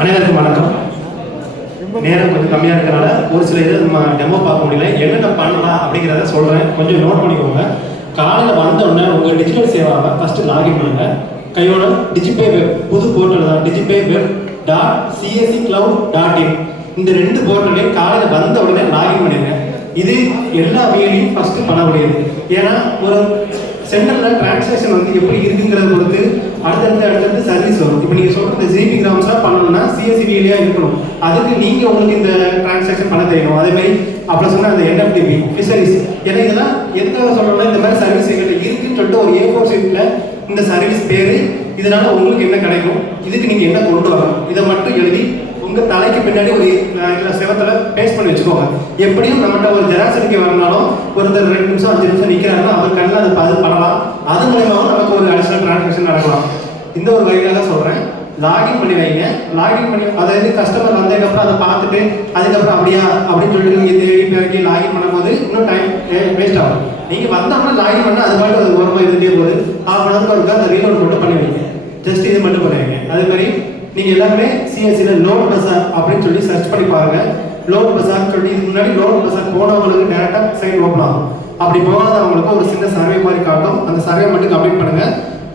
அனைவருக்கும் வணக்கம். நேரம் கொஞ்சம் கம்மியாக இருக்கிறனால ஒரு சில இது நம்ம டெமோ பார்க்க முடியல. என்னென்ன பண்ணலாம் அப்படிங்கிறத சொல்கிறேன், கொஞ்சம் நோட் பண்ணிக்கோங்க. காலையில் வந்தோடனே உங்கள் டிஜிட்டல் சேவாவை ஃபஸ்ட்டு லாகின் பண்ணுங்கள். கையோட டிஜிபே வெப் புது போர்ட்டல் தான், டிஜிபே வெப் .cscloud.in. இந்த 2 போர்ட்டலையும் காலையில் வந்த உடனே லாகின் பண்ணிடுங்க. இது எல்லா வேலையும் ஃபஸ்ட்டு பண்ண முடியாது. ஏன்னா ஒரு சென்டரில் டிரான்சாக்ஷன் வந்து எப்படி இருக்குங்கிறத பொறுத்து அடுத்தடுத்து சர்வீஸ் வரும். இப்போ நீங்கள் சொல்கிற ஜிபி கிராம்ஸ்லாம் பண்ணணும்னா சிஎஸ்சிபியிலேயே இருக்கணும். அதுக்கு நீங்கள் உங்களுக்கு இந்த டிரான்சாக்ஷன் பண்ண தெரியணும். அதேமாதிரி அப்புறம் சொன்னால் அந்த என்எஃப்டிபி ஃபிஷரிஸ், ஏன்னா இதெல்லாம் எதுக்காக சொல்லணும்னா இந்த மாதிரி சர்வீஸ் எங்கிட்ட இருக்குன்னு சொல்லிட்டு ஒரு A4 ஷீட்டில் இந்த சர்வீஸ் பேர், இதனால உங்களுக்கு என்ன கிடைக்கும், இதுக்கு நீங்கள் என்ன கொண்டு வரணும், இதை மட்டும் எழுதி உங்கள் தலைக்கு பின்னாடி ஒரு இதில் செவத்தில் பேஸ்ட் பண்ணி வச்சுக்கோங்க. எப்படியும் நம்மகிட்ட ஒரு ஜெராக்ஸ் அடிக்க வரனாலும் ஒருத்தர் 2 நிமிஷம் 5 நிமிஷம் நிற்கிறாங்கன்னா அவர் கண்ணில் அதை பண்ணலாம். அது மூலமாகவும் நமக்கு ஒரு அடிஷனல் டிரான்சாக்ஷன் நடக்கலாம். இந்த ஒரு வகையாக சொல்கிறேன். லாகின் பண்ணி வைங்க. லாகின் பண்ணி அதாவது கஸ்டமர் வந்ததுக்கப்புறம் அதை பார்த்துட்டு அதுக்கப்புறம் அப்படியா அப்படின்னு சொல்லிட்டு நீங்கள் தேடி பிறகு லாகின் பண்ணும்போது இன்னும் டைம் வேஸ்ட் ஆகும். நீங்கள் வந்தோம்னா லாகின் பண்ணால் அது பாட்டு அது ஓரமாக இருந்துகிட்டே போகுது. ½ மணி நேரம் இருக்கா, அதை ரீலோட் மட்டும் பண்ணி வைங்க. ஜஸ்ட் இது மட்டும் பண்ணுவீங்க. அதே மாதிரி நீங்கள் எல்லாருமே சிஎஸ்சியில் லோன் பஸார் அப்படின்னு சொல்லி சர்ச் பண்ணி பாருங்கள். லோன் பஸார்னு சொல்லி இதுக்கு முன்னாடி லோன் பஸார் போனவங்களுக்கு டேரெக்டாக சைட் ஓப்பன் ஆகும். அப்படி போகாதவங்களுக்கு ஒரு சின்ன சர்வே மாதிரி காட்டும். அந்த சர்வே மட்டும் கம்ப்ளீட் பண்ணுங்கள்.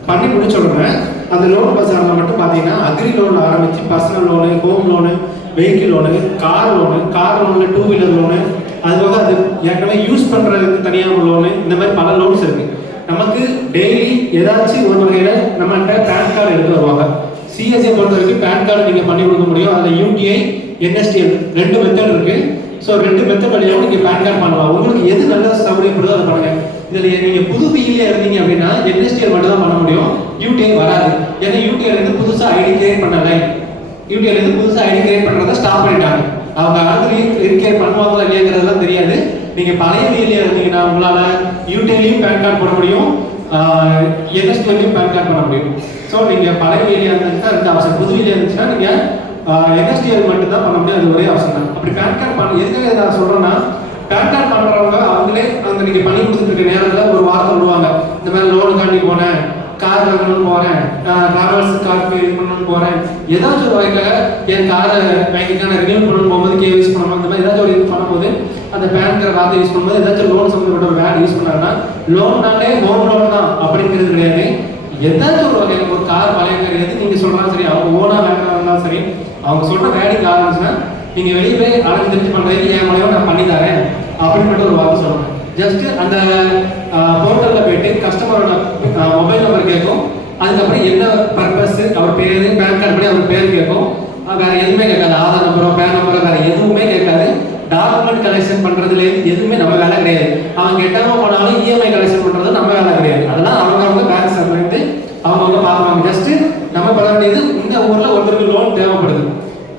பண்ணி முடிச்ச உடனே அந்த லோன் பஸாரில் மட்டும் பார்த்தீங்கன்னா அக்ரி லோனில் ஆரம்பித்து personal loan, home loan, vehicle loan, car லோனில் 2 வீலர் லோனு, அதுபோக அது ஏற்கனவே யூஸ் பண்ணுறதுக்கு தனியாக லோனு, இந்த மாதிரி பல லோன்ஸ் இருக்குது. நமக்கு டெய்லி ஏதாச்சும் ஒரு வகையில் நம்மகிட்ட பேன் கார்டு எடுத்து வருவாங்க. சிஎஸ்சியை பொறுத்த வரைக்கும் பேன் கார்டு நீங்கள் பண்ணி கொடுக்க முடியும். அதில் UTI, NSTL 2 மெத்தட் இருக்குது. ஸோ 2 மெத்தட் வழியாகவும் நீங்கள் பேன் கார்டு பண்ணலாம். உங்களுக்கு எது நல்ல சௌகரியப்படுதோ அதை பண்ணுங்கள். இதில் நீங்கள் புது பியிலே இருந்தீங்க அப்படின்னா NSTL மட்டும் தான் பண்ண முடியும், UTI வராது. ஏன்னா UTIலேருந்து புதுசாக ஐடி கிரியேட் பண்ணலை. UTIலேருந்து புதுசாக ஐடி கிரியேட் பண்ணுறதை ஸ்டாப் பண்ணிட்டாங்க. அவங்க அடுத்து கிரியேட் பண்ணுவாங்களா இல்லையாங்கிறதுலாம் தெரியாது. நீங்கள் பழைய பியிலே இருந்தீங்கன்னா உங்களால் UTIலையும் பேன் கார்டு போட முடியும், NSTLலையும் பேன் கார்டு பண்ண முடியும். ஸோ நீங்கள் பழைய வேலையாக இருந்துச்சுன்னா இந்த ஆப்ஷன், புது வேலையாக இருந்துச்சுன்னா நீங்கள் NSTL மட்டும் தான் பண்ண முடியும். அது ஒரே ஆப்ஷன் தான். அப்படி பேன் கார்டு பண்ண எதுக்காக நான் சொல்கிறேன்னா, பேன் கார்டு பண்ணுறவங்க அவங்களே அந்த நீங்கள் பண்ணி கொடுத்துட்டு இருக்க நேரத்தில் ஒரு வார்த்தை சொல்லுவாங்க, இந்த மாதிரி லோனுக்காண்டி போனேன், கார் வாங்கணும்னு போகிறேன், டிராவல்ஸ் கார் இது பண்ணணும்னு போகிறேன், ஏதாச்சும் ஒரு வகைக்காக என் காரை பேங்க்குக்கான ரினியூ பண்ணணும் போகும்போது KYC பண்ணணும், இந்த மாதிரி ஏதாச்சும் ஒரு இது பண்ணும்போது அந்த பேன்கிற வார்த்தை யூஸ் பண்ணும்போது ஏதாச்சும் லோன் சம்மந்தப்பட்ட ஒரு வேர்டு யூஸ் பண்ணாங்கன்னா லோன்னாலே ஹோம் லோன் தான் அப்படிங்கிறது கிடையாது. ஏதாச்சும் ஒரு வகையில் ஒரு கார் பழைய கார் எது நீங்கள் சொல்கிறாலும் சரி, அவங்க ஓனாக வேண்டாம் சரி, அவங்க சொல்கிற வேடிக்கை ஆரம்பிச்சுன்னா நீங்கள் வெளியே போய் அழைச்சி தெரிஞ்சு பண்ணுறதுக்கு என் மூலியமாக நான் பண்ணி தரேன் அப்படின்னு மட்டும் ஒரு வார்த்தை சொல்லணும். ஜஸ்ட்டு அந்த போர்ட்டலில் போயிட்டு கஸ்டமரோட மொபைல் நம்பர் கேட்கும், அதுக்கப்புறம் என்ன பர்பஸ், அவர் பேர், பேன் கார்டு படி அவர் பேர் கேட்கும், வேறு எதுவுமே கேட்காது. ஆதார் நம்பரோ பேன் நம்பரோ வேறு எதுவுமே கேட்காது. டாக்குமெண்ட் கலெக்ஷன் பண்ணுறதுல எதுவுமே நம்ம வேலை கிடையாது. அவங்க கெட்டாமல் போனாலும் EMI கலெக்ஷன் பண்ணுறது நம்ம வேலை கிடையாது. அதெல்லாம் அவங்க பேங்க் சர்வெண்ட் அவங்க பார்க்குறாங்க. ஜஸ்ட்டு நம்ம பண்ண வேண்டியது, இந்த ஊரில் ஒருத்தருக்கு லோன் தேவைப்படுது,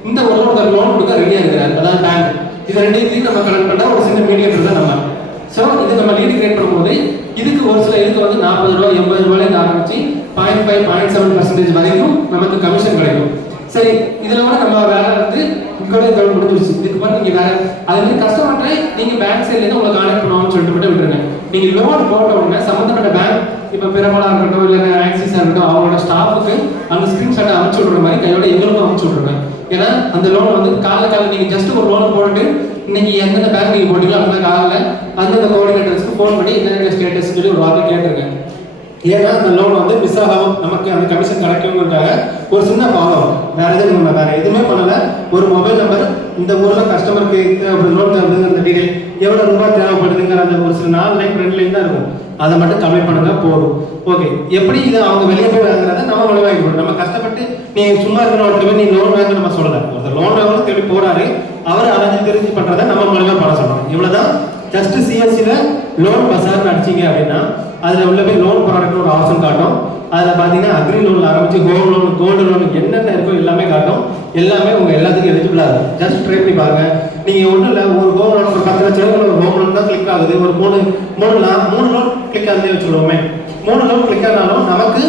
இந்த ஊரில் ஒருத்தர் லோன் கொடுக்க ரெடியாக இருக்கிறார், அதாவது பேங்க். இது 2 நம்ம கலெக்ட் பண்ணால் ஒரு சின்ன மீடியேட்டர் தான் நம்ம. ஸோ இது நம்ம லீடு கிரியேட் பண்ணும்போது இதுக்கு ஒரு சில இதுக்கு வந்து ₹40, ₹80 ஆரம்பிச்சு 0.5, 0.7% வரைக்கும் நமக்கு கமிஷன் கிடைக்கும். சரி, இதில் கூட நம்ம வேலை வந்து இதோட முடிஞ்சிருச்சு. இதுக்கு பார்த்து நீங்கள் வேறு அது மாதிரி கஸ்டமர்கிட்ட நீங்கள் பேங்க் சைட்லேருந்து உங்களை கான்டாக்ட் பண்ணுவாங்கன்னு சொல்லிட்டு மட்டும் விட்டுருங்க. நீங்கள் லோன் போட்ட உடனே சம்மந்தப்பட்ட பேங்க், இப்போ பிரபலாக இருக்கட்டும் இல்லை ஆக்சிஸாக இருக்கட்டும், அவங்களோட ஸ்டாஃபுக்கு அந்த ஸ்க்ரீன்ஷாட்டை அனுப்பிச்சு விட்ற மாதிரி கையோட எங்களுக்கும் அனுப்பிச்சு விட்ருங்க. ஏன்னா அந்த லோன் வந்து காலைல நீங்கள் ஜஸ்ட் ஒரு லோன் போட்டுட்டு இன்னைக்கு எந்தெந்த பேங்க் நீங்கள் போட்டீங்களோ அப்படின்னா காலையில் அந்தந்த கோஆர்டினேட்டர்ஸ்க்கு ஃபோன் பண்ணி என்னென்ன ஸ்டேட்டஸ் சொல்லி ஒரு வார்த்தை கேட்டுருக்கேன். ஏன்னா அந்த லோன் வந்து மிஸ் ஆகாமல் நமக்கு அந்த கமிஷன் கிடைக்குங்கிறதுக்காக ஒரு சின்ன ஃபாலோ, வேறு எதுவும் நம்ம வேறு எதுவுமே பண்ணலை. ஒரு மொபைல் நம்பர், இந்த ஊரில் கஸ்டமருக்கு அப்படி லோன் தேவைப்படுதுங்கிற அந்த டீடைல், எவ்வளோ ரூபாய் தேவைப்படுதுங்கிற அந்த ஒரு சில 4 லைன் 2 லைன் தான் இருக்கும். அதை மட்டும் கம்மி பண்ணுங்க போதும். ஓகே, எப்படி இதை அவங்க வெளியே போய் வாங்குறத நம்ம வெளியே வாங்கி போடுறோம். நம்ம கஷ்டப்பட்டு நீ சும்மா இருக்கிற ஒருத்தர் நீ லோன் வாங்க நம்ம சொல்லலை. ஒருத்தர் லோன் வாங்கணும் தேடி போறாரு, அவர் அதை தெரிஞ்சு பண்ணுறதை நம்ம மூலமாக பண்ண சொல்கிறோம். இவ்வளோதான். ஜஸ்ட் சிஎஸ்சியில் லோன் பஸார்னு அடிச்சிங்க அப்படின்னா அதில் உள்ள போய் லோன் ப்ராடக்ட்னு ஒரு ஆப்ஷன் காட்டும். அதில் பார்த்தீங்கன்னா அக்ரி லோனில் ஆரம்பிச்சு ஹோம் லோன், கோல்டு லோன் என்னென்ன இருக்கோ எல்லாமே காட்டும். எல்லாமே உங்கள் எல்லாத்துக்கும் எலிஜிபிளாக இருக்கும். ஜஸ்ட் ட்ரை பண்ணி பாருங்கள். நீங்கள் ஒன்றும் இல்லை, ஒரு ஹோம் லோன் ஒரு 10 லட்ச ரூபாய் ஒரு ஹோம் லோன் தான் கிளிக் ஆகுது. ஒரு 3 லோன் கிளிக் ஆகுதுன்னு வச்சுக்கிடுவோமே. 3 லோன் கிளிக் ஆனாலும் நமக்கு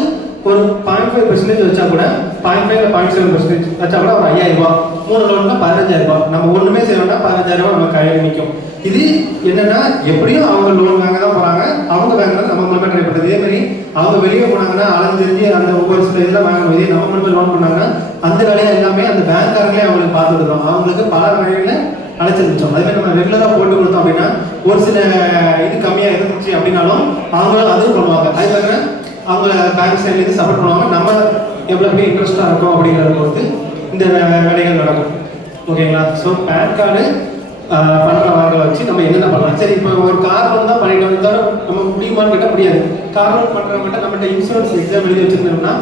ஒரு 0.5% வச்சா கூட 0.5 இல்லை 0.7% வச்சா கூட ஒரு 5000 ரூபா. 3 லோன்னா 15000 ரூபா. நம்ம ஒன்றுமே செய்யணும்னா 15000 ரூபா நம்ம கையில் நிற்கும். இது என்னன்னா எப்படியும் அவங்க லோன் வாங்க தான் போறாங்க, அவங்க பேங்க்ல நம்ம மூலமா ட்ரை பண்ணுறது. இதே மாதிரி அவங்க வெளியே போனாங்கன்னா அலைஞ்சு அந்த ஒவ்வொரு சில இதெல்லாம் வாங்கணும். இதே நம்ம மூலமா லோன் பண்ணாங்கன்னா அந்த வேலையை எல்லாமே அந்த பேங்க்காரங்களே அவங்களுக்கு பார்த்து விடுறோம். அவங்களுக்கு பல வகையில் அழைச்சிருச்சோம். அதே மாதிரி நம்ம ரெகுலராக போட்டு கொடுத்தோம் அப்படின்னா ஒரு சில இது கம்மியாக இருந்துச்சு அப்படின்னாலும் அவங்களும் அதுவும் பண்ணுவாங்க. அதே மாதிரி அவங்க பேங்க் சைட்லேருந்து சப்போர்ட் பண்ணுவாங்க. நம்ம எவ்வளோ இன்ட்ரெஸ்டாக இருக்கும் அப்படிங்கிறத பொறுத்து இந்த வேலைகள் நடக்கும். ஓகேங்களா? ஸோ பேன் கார்டு பண்ணுறவங்களை வச்சு நம்ம என்னென்ன பண்ணலாம். சரி, இப்போ ஒரு கார் லோன் தான் பண்ணிட்டு வந்தால் நம்ம முடியுமான்னு கேட்டால் முடியாது. கார் லோன் பண்ணுறவங்ககிட்ட நம்மகிட்ட இன்சூரன்ஸ் எக்ஸாம் எழுதி வச்சுருந்தோம்னா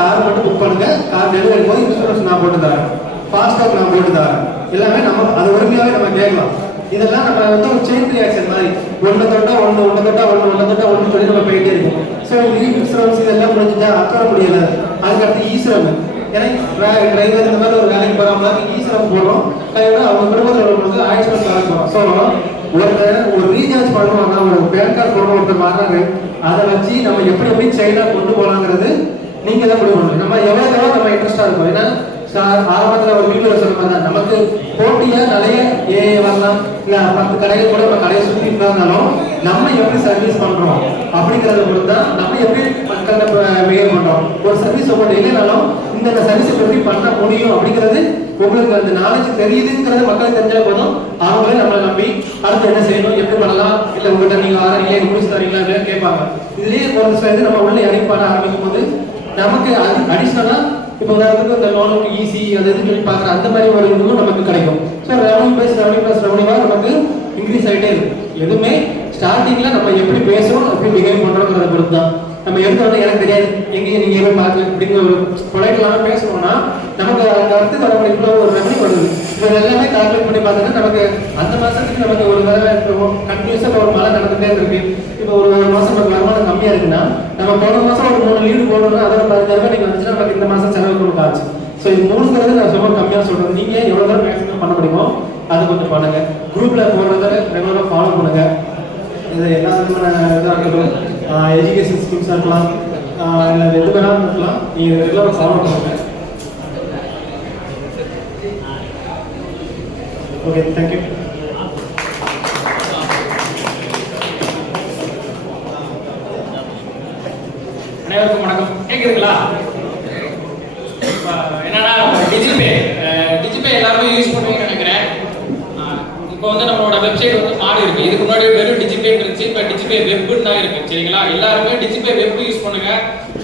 கார் மட்டும் புக் பண்ணுங்க, கார் டெலிவரி போது இன்சூரன்ஸ் நான் போட்டு தரேன், ஃபாஸ்டாக் நான் போட்டு தரேன், எல்லாமே நம்ம அது உரிமையாகவே நம்ம கேட்கலாம். இதெல்லாம் நம்ம வந்து ஒரு செயின் ரியாக்ஷன் மாதிரி ஒன்று தொட்டா ஒன்று சொல்லி நம்ம போயிட்டே இருக்கும். ஸோ லீவ் இன்சூரன்ஸ் இதெல்லாம் முடிஞ்சுட்டா அக்கறை முடியாது. அதுக்கடுத்து ஈஸ்வரன், ஏன்னா டிரைவர் இந்த மாதிரி ஒரு வேலைக்கு போகிறாங்க ஈஸ்வரன் போடுறோம், கையோட அவங்க குடும்பத்தில் உள்ளவங்களுக்கு ஆயுஷ்மான் கார்டு போகிறோம். ஸோ ஒரு ரீசார்ஜ் பண்ணுவாங்க, ஒரு பேன் கார்டு போடுற ஒருத்தர் மாறாரு, அதை வச்சு நம்ம எப்படி செயினாக கொண்டு போகலாங்கிறது நீங்கள் தான் முடிவு பண்ணணும். நம்ம எவ்வளோ நம்ம இன்ட்ரெஸ்டாக இருக்கும். ஏன்னா ஆரம்பத்தில் ஒரு வீடியோ சொல்ற மாதிரி தான் நமக்கு போட்டியாக நிறைய ஏஏ வரலாம், இல்லை 10 கடைகள் கூட நம்ம கடையை சுற்றி இருந்தாலும் நம்ம எப்படி சர்வீஸ் பண்ணுறோம் அப்படிங்கிறத பொறுத்து தான் நம்ம எப்படி மக்கள்கிட்ட பிஹேவ் பண்ணுறோம். ஒரு சர்வீஸ் உங்கள்கிட்ட இல்லைனாலும் இந்த சர்வீஸை எப்படி பண்ண முடியும் அப்படிங்கிறது உங்களுக்கு அந்த நாலேஜ் தெரியுதுங்கிறது மக்களுக்கு தெரிஞ்சால் போதும், அவங்களே நம்மளை நம்பி அடுத்து என்ன செய்யணும், எப்படி பண்ணலாம், இல்லை உங்கள்கிட்ட நீங்கள் ஆரம்பிங்க முடிச்சு தரீங்களா அப்படின்னு கேட்பாங்க. இதுலேயே ஒரு சில இது நம்ம உள்ள இறங்கி பாட ஆரம்பிக்கும் போது நமக்கு அது அடிஷ்னலாக இப்போ உதாரணத்துக்கு இந்த லோன் ஈஸி அது எதுன்னு சொல்லி பார்க்குற அந்த மாதிரி ஒரு இதுவும் நமக்கு கிடைக்கும். ஸோ ரெவன்யூ ப்ளஸ் ரெவன்யூவாக நமக்கு இன்க்ரீஸ் ஆகிட்டே இருக்கும். எதுவுமே ஸ்டார்டிங்கில் நம்ம எப்படி பேசுகிறோம் எப்படி பிஹேவ் பண்ணுறோங்கிறத பொறுத்து தான். நம்ம எடுத்தோடனே எனக்கு தெரியாது எங்கேயும் நீங்கள் எதுவும் பார்க்கல அப்படிங்கிற ஒரு பொலைட்லான பேசணும்னா நமக்கு அந்த அடுத்து நம்ம இவ்வளோ ஒரு ரெவன்யூ வருது. இப்போ எல்லாமே கால்குலேட் பண்ணி பார்த்தோன்னா நமக்கு அந்த மாதத்துக்கு நமக்கு ஒரு வேலை கண்டினியூஸாக ஒரு மழை நடந்துகிட்டே இருக்கு. இப்போ ஒரு மாதம் நமக்கு வருமானம் கம்மியாக இருக்குன்னா நம்ம போன மாதம் ஒரு 3 லீடு போடணும்னா அதில் 15,000 நீங்கள் வந்துச்சுன்னா நமக்கு இந்த மாதம் செலவு நமக்கு ஆச்சு. ஸோ இது 3ங்கிறது நான் ரொம்ப கம்மியாக சொல்கிறேன். நீங்கள் எவ்வளோ தூரம் மேக்ஸிமம் பண்ண முடியுமோ அது கொஞ்சம் பண்ணுங்க. குரூப்பில் போகிறத ரெகுலராக ஃபாலோ பண்ணுங்க. இது எல்லா விதமான இதாக இருக்கட்டும், எஜுகேஷன் ஸ்கீம்ஸாக இருக்கலாம், இல்லை எது வேணாலும் இருக்கலாம், நீங்கள் ரெகுலராக ஃபாலோ பண்ணுங்க. Okay, thank you. அனைவருக்கும் வணக்கம். கேட்குதுங்களா? என்னன்னா டிஜிபே எல்லாருமே யூஸ் பண்ணுவீங்கன்னு நினைக்கிறேன். இப்போ வந்து நம்மளோட வெப்சைட் வந்து மாறி இருக்கு. இதுக்கு முன்னாடி வெறும் டிஜிபே இருந்துச்சு, இப்போ டிஜிபே வெப்னு தான் இருக்கு. சரிங்களா? எல்லாருமே டிஜிபே வெப் யூஸ் பண்ணுங்க.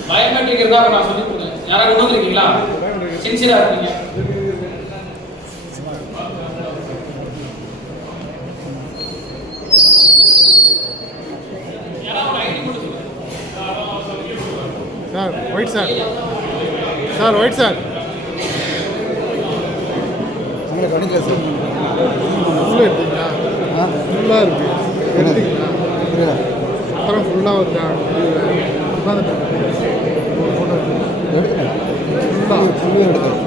பயோமெட்ரிக் இருந்தா நான் சொல்லி கொடுத்தேன். யாராவது கொண்டு வந்துருக்கீங்களா? சின்சியரா இருக்கீங்க. Sir white sir white sir உங்களை கணிக்கல சார். ஃபுல்லாக எடுத்தீங்களா? ஃபுல்லாக இருக்குது எடுத்தீங்களா? அப்புறம் ஃபுல்லாக வருதா? உட்காந்துட்டேன் ஃபோட்டோ எடுக்கிறேன். ஃபுல்லாக எடுக்கிறேன்.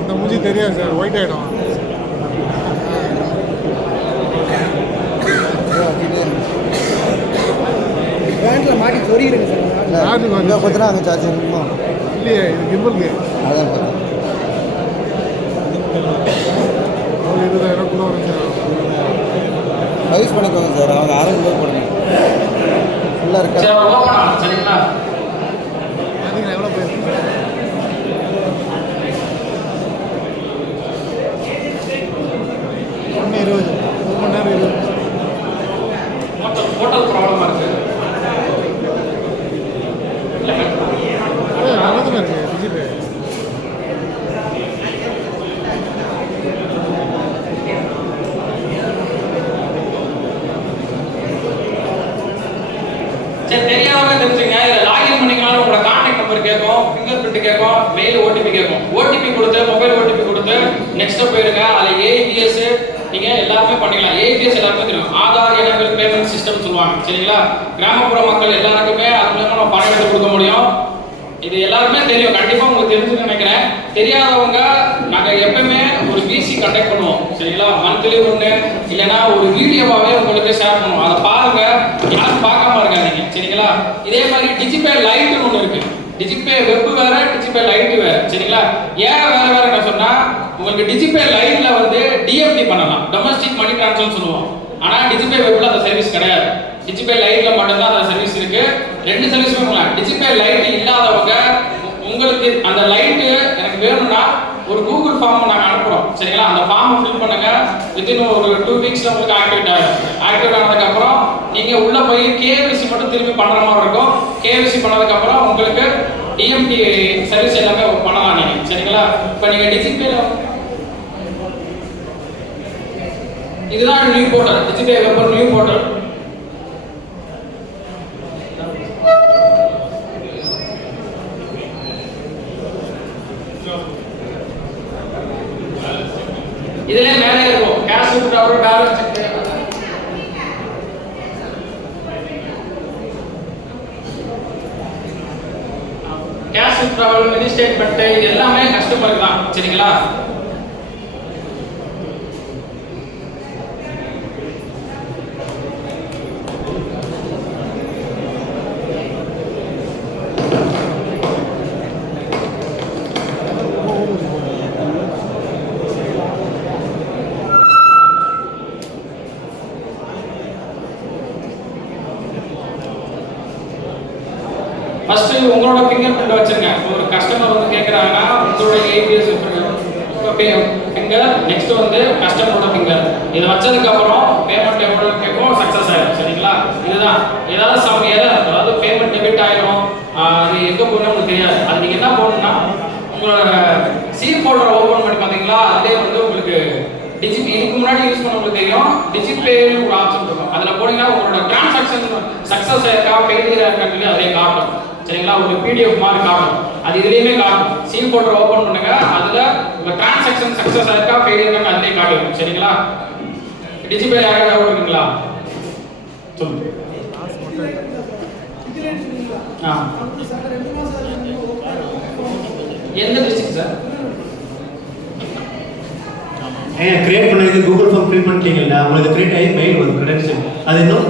அந்த மூஞ்சி தெரியாது சார், ஒயிட் ஆகிடும். பேண்ட்ல மாட்டி சொரியிடுங்க சார். பார்த்தா அங்கே சார்ஜ் இருக்குமா? இல்லையே, இது கிம்பலுக்கு. அதான் பார்த்தேன். ஒரு 20,000 வரும் சார். யூஸ் பண்ணிக்கோங்க சார். அவங்க 6,000 போடுங்க. ஃபுல்லாக இருக்கா? சரிங்களா? அதுங்க எவ்வளோ போயிருக்கு? ஒன்று 20, 1 மணி நேரம் 20. ஹோட்டல் ப்ராப்ளமா இருக்கு. நல்லா தான் இருக்கு டிஜிபே. சரி, தெரியாதவங்க தெரிஞ்சுங்க. இதில் லாகின் பண்ணிக்கலாம். உங்களோட கான்டாக்ட் நம்பர் கேட்கும், ஃபிங்கர் பிரிண்ட் கேட்கும், மெயில் ஓடிபி கேட்கும். ஓடிபி கொடுத்து மொபைல் ஓடிபி கொடுத்து நெக்ஸ்ட் போயிருங்க. அதில் ஏபிஎஸ் நீங்கள் எல்லாருமே பண்ணிக்கலாம். ஏபிஎஸ் எல்லாருமே தெரியும். ஆதார் எனபிள் பேமெண்ட் சிஸ்டம் சொல்லுவாங்க. சரிங்களா? கிராமப்புற மக்கள் எல்லாருக்குமே அது மூலமாக நம்ம பணம் எடுத்து கொடுக்க முடியும். இது எல்லாருமே தெரியும். கண்டிப்பாக உங்களுக்கு தெரிஞ்சுன்னு நினைக்கிறேன். தெரியாதவங்க நாங்கள் எப்பவுமே ஒரு பிசி கண்டக்ட் பண்ணுவோம். சரிங்களா? மந்த்லி ஒன்று இல்லைன்னா ஒரு வீடியோவாகவே உங்களுக்கு ஷேர் பண்ணுவோம். அதை பாருங்கள். யாரும் பார்க்காம இருக்காதீங்க. சரிங்களா? இதே மாதிரி டிஜிபே லைட்னு ஒன்று இருக்கு. டிஜிபே வெப் வேற, டிஜிபே லைட் வேற, சரிங்களா? ஏன் வேற வேற என்ன சொன்னா, உங்களுக்கு டிஜிபே லைட்ல வந்து டிஎம்டி பண்ணலாம், டொமஸ்டிக் மணி ட்ரான்ஸ்ஃபர் சொல்லுவோம். ஆனா டிஜிபே வெப்ல அந்த சர்வீஸ் கிடையாது. டிஜிபே லைட்ல மட்டும் தான் அந்த சர்வீஸ் இருக்கு. ரெண்டு சர்வீஸுமே பண்ணலாம். டிஜிபே லைட் இல்லாதவங்க உங்களுக்கு அந்த லைட் எனக்கு வேணும்னா ஒரு கூகுள் ஃபார்ம் நாங்க அனுப்புறோம், சரிங்களா? அந்த ஃபார்மை ஃபில் பண்ணுங்க. வித்தின் ஒரு 2 வீக்ஸ்ல உங்களுக்கு ஆக்டிவேட் ஆகும். ஆக்டிவேட் ஆனதுக்கு அப்புறம் நீங்க உள்ள போய் கேவிசி மட்டும் திருப்பி பண்ற மாதிரி இருக்கும். கேவிசி பண்ணதுக்கு அப்புறம் உங்களுக்கு டிஎம்டி சர்வீஸ் எல்லாமே பண்ணலாம் நீங்க, சரிங்களா? இப்போ நீங்க டிஜிபேல இதுதான் new portal, DigiPay web new portal. இதுல மேலே இருக்கும் cash withdrawal, balance check, cash withdrawal, mini statement, இது எல்லாமே கஸ்டமருக்கு தான், சரிங்களா? ஃபர்ஸ்ட் உங்களோட ஃபிங்கர் பிரிண்ட் வச்சிருங்க. ஒரு கஸ்டமர் வந்து கேக்குறாங்கன்னா உங்களோட ஏபிஎஸ் ஃபிங்கர், நெக்ஸ்ட் வந்து கஸ்டமரோட ஃபிங்கர். இதை வச்சதுக்கு அப்புறம் பேமெண்ட் எவ்வளவு கேட்கும், சக்சஸ் ஆயிடும், சரிங்களா? இதுதான் ஏதாவது அதாவது பேமெண்ட் டெபிட் ஆயிடும், அது எங்க போகணும் உங்களுக்கு தெரியாது. அது நீங்க என்ன போகணும்னா உங்களோட சீல் ஃபோல்டர் ஓபன் பண்ணி பாத்தீங்களா, அதுலேயே வந்து உங்களுக்கு இதுக்கு முன்னாடி யூஸ் பண்ணவங்களுக்கு தெரியும், டிஜிபேன்னு ஒரு ஆப்ஷன் இருக்கும். அதுல போனீங்கன்னா உங்களோட டிரான்சாக்ஷன் சக்சஸ் ஆயிருக்கா, ஃபெயிலியர் ஆயிருக்கான்னு சொல்லி அதிலே காட்டும், சரிங்களா? ஒரு பிடிஎஃப் மாதிரி காட்டும். அது இதுலயுமே காட்டும். சீல் ஃபோல்டர் ஓபன் பண்ணுங்க, அதுல உங்க டிரான்சாக்ஷன் சக்சஸ் ஆயிருக்கா, ஃபெயிலியர் ஆயிருக்கா அதிலே காட்டும், சரிங்களா? டிஜிபே யாராவது இருக்குங்களா? சொல்லுங்க. எந்த டிஸ்ட்ரிக்ட் சார்? கிரியேட் பண்ணது கூகுள் ஃபார்ம் ஃபில் பண்ணிட்டீங்களா, உங்களுக்கு கிரியேட் ஆகி மெயில் வரும் கிரெடென்ஷியல். அது இன்னும்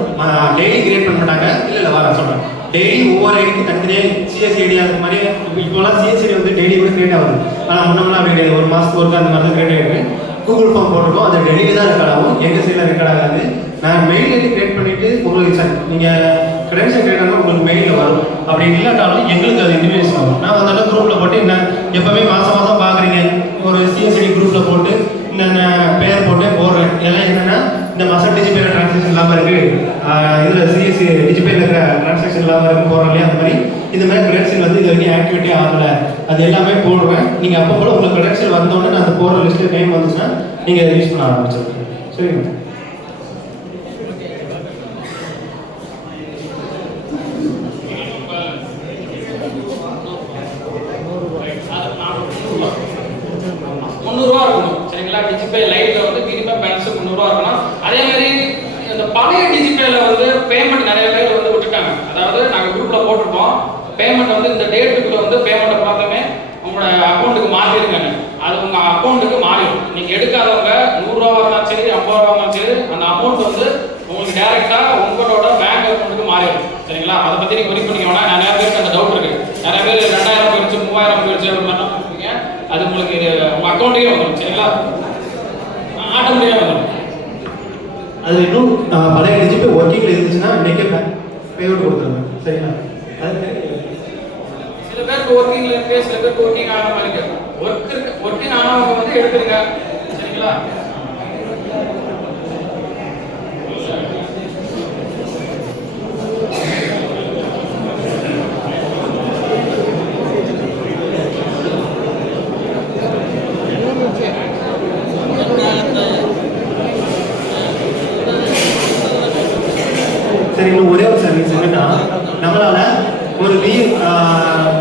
டெய்லி கிரியேட் பண்ண மாட்டாங்க. இல்லை வர சொல்கிறேன், டெய்லி ஒவ்வொரு ஐடிக்கு தனித்தனியாக சிஎஸ்ஐடி அது மாதிரி. இப்போலாம் சிஎஸ்ஐடி வந்து டெய்லி கூட கிரியேட் ஆகுது. ஆனால் முன்னெல்லாம் அப்படி கிடையாது, ஒரு மாதத்துக்கு ஒருக்கா அந்த மாதிரி தான் கிரியேட் ஆகிருக்கு. கூகுள் ஃபார்ம் போட்டிருக்கோம், அது டெய்லி தான் ரெக்கார்ட் ஆகும், எங்கள் சைடில் ரெக்கார்ட் ஆகாது. நான் மெயில் ஐடி கிரியேட் பண்ணிவிட்டு உங்களுக்கு சார் நீங்கள் கிரெடென்ஷியல் கிரியேட் ஆனால் உங்களுக்கு மெயிலில் வரும். அப்படி இல்லாட்டாலும் எங்களுக்கு அது இன்டிமேஷன் ஆகும். நான் அதனால குரூப்பில் போட்டு என்ன எப்போவுமே மாதம் மாதம் பார்க்குறீங்க, ஒரு சிஎஸ்ஐடி குரூப்பில் போட்டு நான் பேர் போட்டு போடுறேன். இதெல்லாம் என்னன்னா இந்த மாதம் டிஜிபேல டிரான்சாக்ஷன் இல்லாமல் இருக்கு, இதில் சிஎஸ்சி டிஜிபேல இருக்கிற டிரான்சாக்ஷன் இல்லாமல் இருக்கு போடுறோம் இல்லையா, அந்த மாதிரி இந்த மாதிரி கிரெடென்ஷியல் வந்து இது வரைக்கும் ஆக்டிவிட்டி ஆகலை, அது எல்லாமே போடுவேன். நீங்கள் அப்போ கூட உங்களுக்கு கிரெடென்ஷியல் வந்தோடனே நான் அந்த போடுற லிஸ்ட்டில் நேம் வந்துச்சுன்னா நீங்கள் அதை யூஸ் பண்ண ஆரம்பிச்சிருக்கீங்க, சரிங்க? ₹300 இருக்கணும், சரிங்களா? டிஜிபே லைட்ல வந்து மினிமம் பேலன்ஸ் ₹300 இருக்கணும். அதே மாதிரி இந்த பழைய டிஜிபேல வந்து பேமெண்ட் நிறைய பேர் வந்து விட்டுட்டாங்க. அதாவது நாங்க குரூப்ல போட்டிருப்போம், பேமெண்ட் வந்து இந்த டேட்டுக்குள்ள வந்து பேமெண்ட் பார்த்தோமே உங்களோட அக்கௌண்ட்டுக்கு மாத்திருங்க. அது உங்க அக்கௌண்ட்டுக்கு மாறிடும். நீங்க எடுக்காதவங்க ₹100 இருந்தாலும் சரி, ₹50 இருந்தாலும் சரி, அந்த அமௌண்ட் வந்து உங்களுக்கு டைரக்டா உங்களோட பேங்க் அக்கௌண்ட்டுக்கு மாறிடும், சரிங்களா? அதை பத்தி நீங்க ஒரி பண்ணிக்க வேணாம். நிறைய பேருக்கு அந்த டவுட் இருக்கு. நிறைய பேர் 2000 போயிடுச்சு, 3000 போயிடுச்சு அப்படின்னா அது உங்களுக்கு உங்க அக்கௌண்ட்டுக்கே வந்துடும், சரிங்களா? ஆட்டோமேட்டிக்காக வந்துடும். அது இன்னும் பழைய டிஜிபே ஒர்க்கிங்கில் இருந்துச்சுன்னா இன்னைக்கே பேமெண்ட் கொடுத்துருவேன், சரிங்களா? சில பேருக்கு ஒர்க்கிங்ல இருக்கு, சில பேருக்கு ஒர்க்கிங் ஆகாம இருக்கு. ஒர்க்கிங் ஆனவங்க வந்து எடுத்துருங்க, சரிங்களா? சரி, இன்னும் ஒரே ஒரு சர்வீஸ் என்னன்னா, நம்மளால ஒரு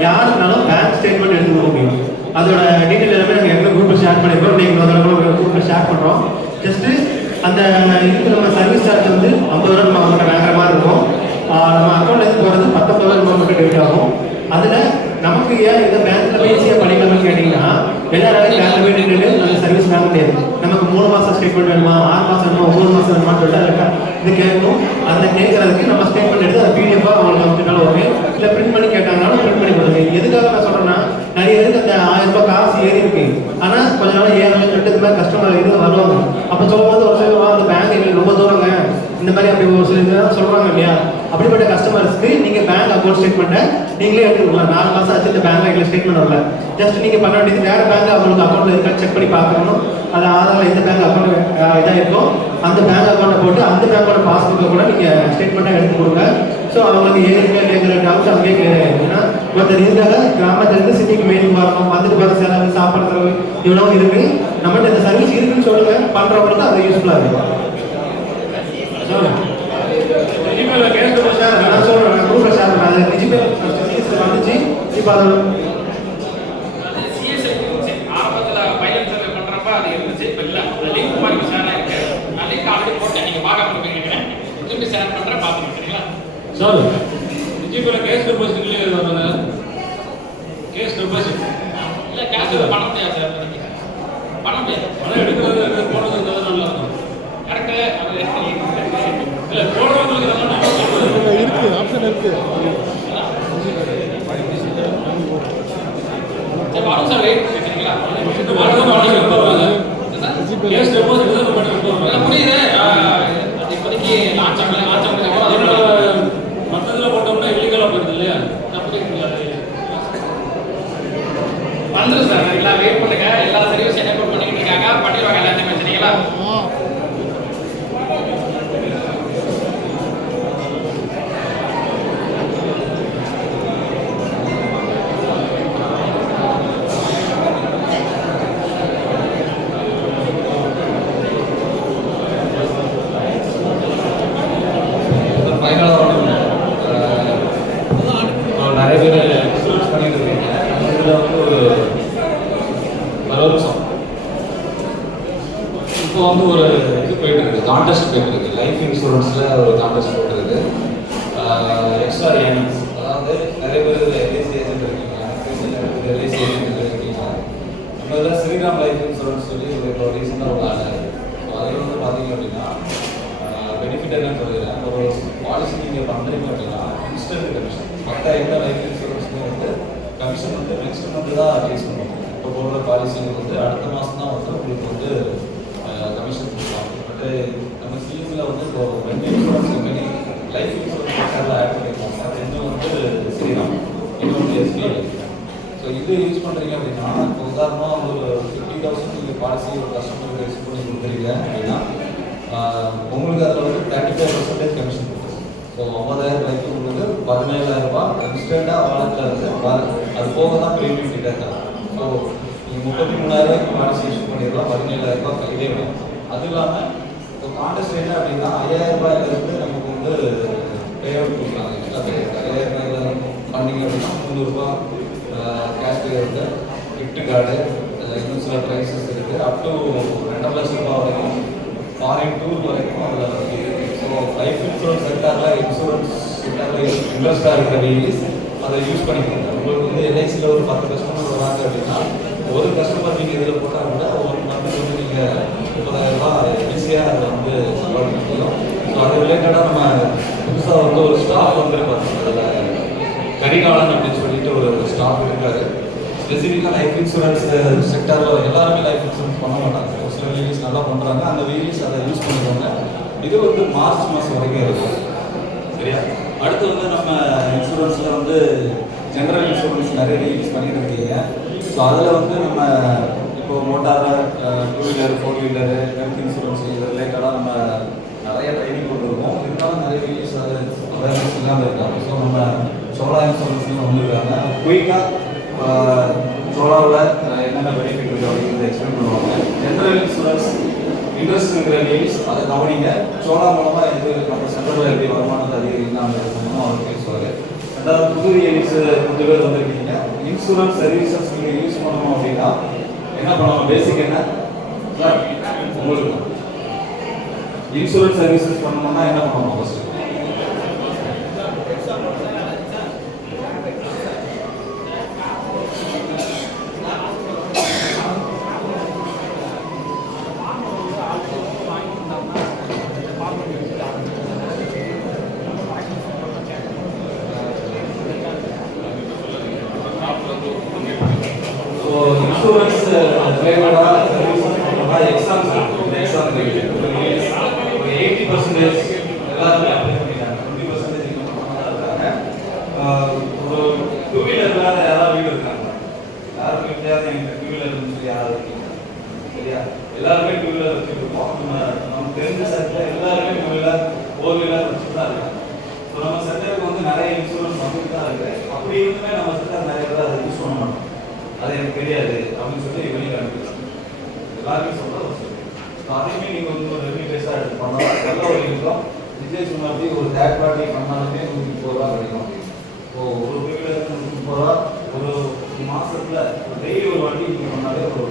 யாருனாலும் பேங்க் ஸ்டேட்மெண்ட் எடுத்து கொடுக்க முடியும். அதோட டீட்டெயில் எல்லாமே நாங்கள் எங்கே குரூப்பில் ஷேர் பண்ணியிருக்கோம். நீங்கள் குரூப்பில் ஷேர் பண்ணுறோம். ஜஸ்ட்டு அந்த இதுக்கு நம்ம சர்வீஸ் சார்ஜ் வந்து ₹50 நம்ம அவங்க வாங்குற மாதிரி இருக்கும். நம்ம அக்கௌண்ட்லேருந்து போகிறது ₹19 மட்டும் டெபிட் ஆகும். அதில் நமக்கு ஏன் இந்த பேங்க்கில் ஈஸியாக பண்ணிக்கலாம்னு கேட்டிங்கன்னா, எல்லாராலையும் பேங்க்கில் போய் நின்றுட்டு அந்த சர்வீஸ் வாங்க முடியாது. நமக்கு 3 மாதம் ஸ்டேட்மெண்ட் வேணுமா, 6 மாதம் வேணுமா, 9 மாதம் வேணுமான்னு சொல்லிட்டு இது கேட்கணும். அந்த கேட்கறதுக்கு நம்ம ஸ்டேட்மெண்ட் எடுத்து அதை பிடிஎஃபாக அவங்க இல்லை பிரிண்ட் பண்ணி கேட்டாங்கனாலும் பிரிண்ட் பண்ணி கொடுங்க. எதுக்காக நான் சொல்கிறேன்னா, நிறைய பேருக்கு அந்த 1000 ரூபாய் காசு ஏறி இருக்கு, ஆனால் கொஞ்ச நாள் ஏறலன்னு சொல்லிட்டு இந்த மாதிரி கஸ்டமர் இருந்து வருவாங்க. அப்போ சொல்லும்போது ஒரு சில அந்த பேங்க் எங்களுக்கு ரொம்ப தூரங்க இந்த மாதிரி அப்படி ஒரு சில இதெல்லாம் சொல்கிறாங்க இல்லையா, அப்படிப்பட்ட கஸ்டமர்ஸ்க்கு நீங்கள் பேங்க் அக்கௌண்ட் ஸ்டேட்மெண்ட்டை நீங்களே எடுத்துக்கலாம். 4 மாதம் ஆச்சு இந்த பேங்க் எங்களுக்கு ஸ்டேட்மெண்ட் வரல, ஜஸ்ட் நீங்கள் பண்ண வேண்டியது வேறு பேங்க் அவங்களுக்கு அக்கௌண்ட்டில் இருக்கான்னு செக் பண்ணி பார்க்கணும். அது ஆதாரில் எந்த பேங்க் அக்கௌண்ட் இதாக இருக்கும் அந்த பேங்க் அக்கௌண்ட்டை போட்டு அந்த பேங்கோட பாஸ்புக்கை கூட நீங்கள் ஸ்டேட்மெண்ட்டாக எடுத்து கொடுங்க. ஸோ அவங்களுக்கு ஏற்கனவே டவுட் அங்கேயே கிளியர். ஏன்னா ஒருத்தர் இருந்தாங்க கிராமத்துலேருந்து சிட்டிக்கு மெயின் வரணும், வந்துட்டு போகிற செலவு சாப்பாடு செலவு இவ்வளோ இருக்குது. நம்மகிட்ட இந்த சர்வீஸ் இருக்குன்னு சொல்லுங்கள், பண்ணுறவங்களுக்கு அது யூஸ்ஃபுல்லாக இருக்கும். டிஜிபேல கேட்டு சார் நான் சொல்கிறேன், குரூப்பில் ஷேர் பண்ணேன். அது டிஜிபேல் வந்துச்சு. இப்போ அது சிஎஸ்ஐ இருந்துச்சு ஆரம்பத்தில் பைலட் சர்வே பண்ணுறப்ப அது இருந்துச்சு. இப்போ இல்லை, அது லிங்க் மாதிரி ஷேர் ஆகிருக்கு. நான் லிங்க் ஆல்ரெடி போட்டேன், நீங்கள் பார்க்க நினைக்கிறேன். திரும்பி ஷேர் பண்ணுறேன், பார்த்துங்க. சரிங்களா சார்? டிஜிபேல கேஷ் டெபாசிட் இல்லையே வருவாங்க. கேஷ் டெபாசிட் இல்லை, கேஷ் பண்ண முடியாது சார். பண்ண முடியாது. பணம் எடுக்கிறது போனது இருந்தால் நல்லா இருக்கும். கரெக்டு. அது இல்லை போடுறவங்களுக்கு நல்லா நம்ம சொல்றது இருக்குது, ஆப்ஷன் இருக்குது. சரி வரும் சார், வெயிட் சரிங்களா. இந்த வாட்ஸ்அப் ஆர்டர் எப்போ வருவாங்க? கேஷ் டெபாசிட் தான் பண்ணி எப்போ வருவாங்க? புரியுது. அது இப்போதைக்கு லான்ச் ஆகல. லான்ச் ஆகிறதுக்கு அதோட மற்ற இதில் போட்டோம்னா இல்லீகலாக போயிடுது இல்லையா? வந்துடும் சார். எல்லாம் வெயிட் பண்ணுங்க. எல்லா சர்வீஸ் என்ன பண்ணிட்டு இருக்காங்க, பண்ணிடுவாங்க எல்லாத்தையுமே. சரிங்களா நிறைய பேர் இன்சூரன்ஸ் பண்ணிட்டு இருக்கீங்க. இதில் வந்து ஒரு வருஷம் இப்போ வந்து ஒரு இது போயிட்டு இருக்கு, கான்டெஸ்ட் போயிட்டு இருக்கு. லைஃப் இன்சூரன்ஸில் ஒரு கான்டெஸ்ட் போயிட்டு இருக்கு. எக்ஸ்ட்ரா ஏர்னிங்ஸ், அதாவது நிறைய பேர் எல்ஐசி ஏஜென்ட் இருக்கீங்க, எல்ஐசி ஏஜென்ட் இருக்கீங்க. நம்ம இதில் ஸ்ரீராம் லைஃப் இன்சூரன்ஸ் சொல்லி இப்போ ரீசெண்டாக ஒரு ஆள் அதில் வந்து பார்த்தீங்க அப்படின்னா பெனிஃபிட் என்னன்னு சொல்லிடுறேன். ஒரு பாலிசி நீங்கள் பண்ணுறீங்க அப்படின்னா இன்ஸ்டன்ட் கமிஷன். மற்ற எந்த லைஃப் இன்சூரன்ஸ்லையும் வந்து கமிஷன் வந்து நெக்ஸ்ட் மந்த் தான் ரிலீஸ் பண்ணுவோம். இப்போ போடுற பாலிசிக்கு வந்து அடுத்த மாதம் தான் வந்து உங்களுக்கு வந்து கமிஷன் கொடுப்பாங்க. பட் நம்ம சிஎஸ்சியில் வந்து இப்போ 2 இன்சூரன்ஸ் கம்பெனி லைஃப் இன்சூரன்ஸ் செக்டரில் ஆட் பண்ணியிருக்காங்க. ரெண்டும் வந்து ஸ்ரீராம், இன்னொன்று எஸ்பிஐ. ஸோ இது யூஸ் பண்ணுறீங்க அப்படின்னா இப்போ உதாரணமாக ஒரு 50,000 நீங்கள் பாலிசி ஒரு கஸ்டமருக்கு யூஸ் பண்ணி கொடுக்குறீங்க அப்படின்னா உங்களுக்கு அதில் வந்து 35% கமிஷன் கொடுக்குது. ஸோ 50,000 ரூபாய்க்கு உங்களுக்கு 17,000 ரூபாய் இன்ஸ்டண்ட்டாக வாலெட்டில் இருந்து அது போக தான் ப்ரீமியம் டிடெக்ட் ஆகும். ஸோ நீங்கள் 33,000 ரூபாய்க்கு பாலிசி இஷ்யூ பண்ணிடலாம், 17,000 ரூபாய் கையிலே வரும். அது இல்லாமல் இப்போ கான்டெஸ்ட் என்ன அப்படின்னா 5,000 ரூபாயிலிருந்து நமக்கு வந்து பே அவுட் கொடுக்குறாங்க. எக்ஸ்ட்ரா பே 5,000 ரூபாயில் பண்ணிங்க அப்படின்னா 300 ரூபாய் கேஷ் பே இருக்குது, கிஃப்ட் கார்டு, இன்னும் சில ப்ரைஸஸ் இருக்குது. அப் டு 2 லட்சம் ரூபாய் வரைக்கும் ஃபாரின் டூர் வரைக்கும் அதில் இருக்குது. ஸோ லைஃப் இன்சூரன்ஸ் செக்டரில் இன்ட்ரெஸ்டாக இருக்கிற வேலிஸ் அதை யூஸ் பண்ணிக்கோங்க. உங்களுக்கு வந்து எல்ஐசியில் ஒரு 10 கஸ்டமர் வராங்க அப்படின்னா ஒரு கஸ்டமர் நீங்கள் இதில் போட்டால் கூட ஒரு மந்த்துக்கு வந்து நீங்கள் 30,000 ரூபாய் ஈஸியாக அதை வந்து சம்பாதிக்க முடியும். ஸோ அது ரிலேட்டடாக நம்ம புதுசாக வந்து ஒரு ஸ்டாஃப் வந்து பார்த்தோம். அதில் கரிகாலன் அப்படின்னு சொல்லிட்டு ஒரு ஸ்டாஃப் இருக்காரு. ஸ்பெசிஃபிக்காக லைஃப் இன்சூரன்ஸ் செக்டரில் எல்லாருமே லைஃப் இன்சூரன்ஸ் பண்ண மாட்டாங்க. ஒரு சில வேலிஸ் நல்லா பண்ணுறாங்க, அந்த வேலிஸ் அதை யூஸ் பண்ணிக்கோங்க. இது வந்து மார்ச் மாதம் வரைக்கும் இருக்கும். சரியா? அடுத்து வந்து நம்ம இன்சூரன்ஸில் வந்து ஜென்ரல் இன்சூரன்ஸ் நிறைய வேலிஸ் பண்ணிட்டு இருக்கீங்க. ஸோ அதில் வந்து நம்ம இப்போ motor, 2 wheeler, 4 wheeler, health insurance இது ரிலேட்டடாக நம்ம நிறைய ட்ரைனிங் கொடுத்துருக்கோம். இருந்தாலும் நிறைய வேலிஸ் அது அவேர்னஸ் இல்லாமல் இருக்காங்க. ஸோ நம்ம சோலா இன்சூரன்ஸ்னு வந்துருக்காங்க. குயிக்காக சோலாவில் என்னென்ன பெனிஃபிட் இருக்குது அப்படிங்கிறத எக்ஸ்பிளைன் பண்ணுவாங்க. ஜென்ரல் இன்சூரன்ஸ் இன்ட்ரெஸ்ட் இருக்கிற லீவ்ஸ் அதை கவனிங்க. சோலா மூலமாக எது நம்ம சென்ட்ரலில் எப்படி வருமானத்தை அதிகரிக்கலாம் சம்பந்தமாக அவர் பேசுவார். ரெண்டாவது புது ரியலிஸ் 2 பேர் வந்துருக்கீங்க. இன்சூரன்ஸ் சர்வீசஸ் நீங்கள் யூஸ் பண்ணணும் அப்படின்னா என்ன பண்ணணும்? பேசிக் என்ன சார் உங்களுக்கு இன்சூரன்ஸ் சர்வீசஸ் பண்ணணும்னா என்ன பண்ணணும்? ஃபர்ஸ்ட் ரிலேட்டடா சர்வீஸ் எக்ஸாம்ஸ் இந்த எக்ஸாம் ஒரு 80% எல்லாருமே அப்ளை பண்ணிட்டாங்க. 20% இருக்காங்க. ஒரு டூ வீலர் இல்லாத யாராவது வீடு இருக்காங்க? யாரும் வீட்லயாவது எனக்கு டூ வீலர்னு சொல்லி யாராவது இருக்கீங்க? சரியா? எல்லாருமே டூ வீலர் வச்சுருக்கோம். நம்ம தெரிஞ்ச சர்க்கிள் எல்லாருமே டூ வீலர் ஃபோர் வீலர் வச்சு தான் இருக்காங்க. ஸோ நம்ம சர்க்கிளுக்கு வந்து நிறைய இன்சூரன்ஸ் வந்துட்டு தான் இருக்கு. அப்படி இருந்துமே நம்ம சர்க்கிள் நிறைய பேர் அதை யூஸ் பண்ண மாட்டோம். அது எனக்கு தெரியாது அப்படின்னு சொல்லி வெளியில் அனுப்பிடுவாங்க. எல்லாருமே சொல்கிற ஒரு சொல்லி. ஸோ அதையுமே நீங்கள் வந்து ஒரு ரெவன்யூ பேஸாக எடுத்து பண்ணலாம். நல்ல ஒரு இன்கம் ரிஜேஷ் மாதிரி ஒரு தேர்ட் பார்ட்டி பண்ணாலுமே 130 ரூபா கிடைக்கும். ஸோ ஒரு வீலருக்கு 130 ரூபா ஒரு மாதத்தில் டெய்லி ஒரு வண்டி நீங்கள் பண்ணாலே ஒரு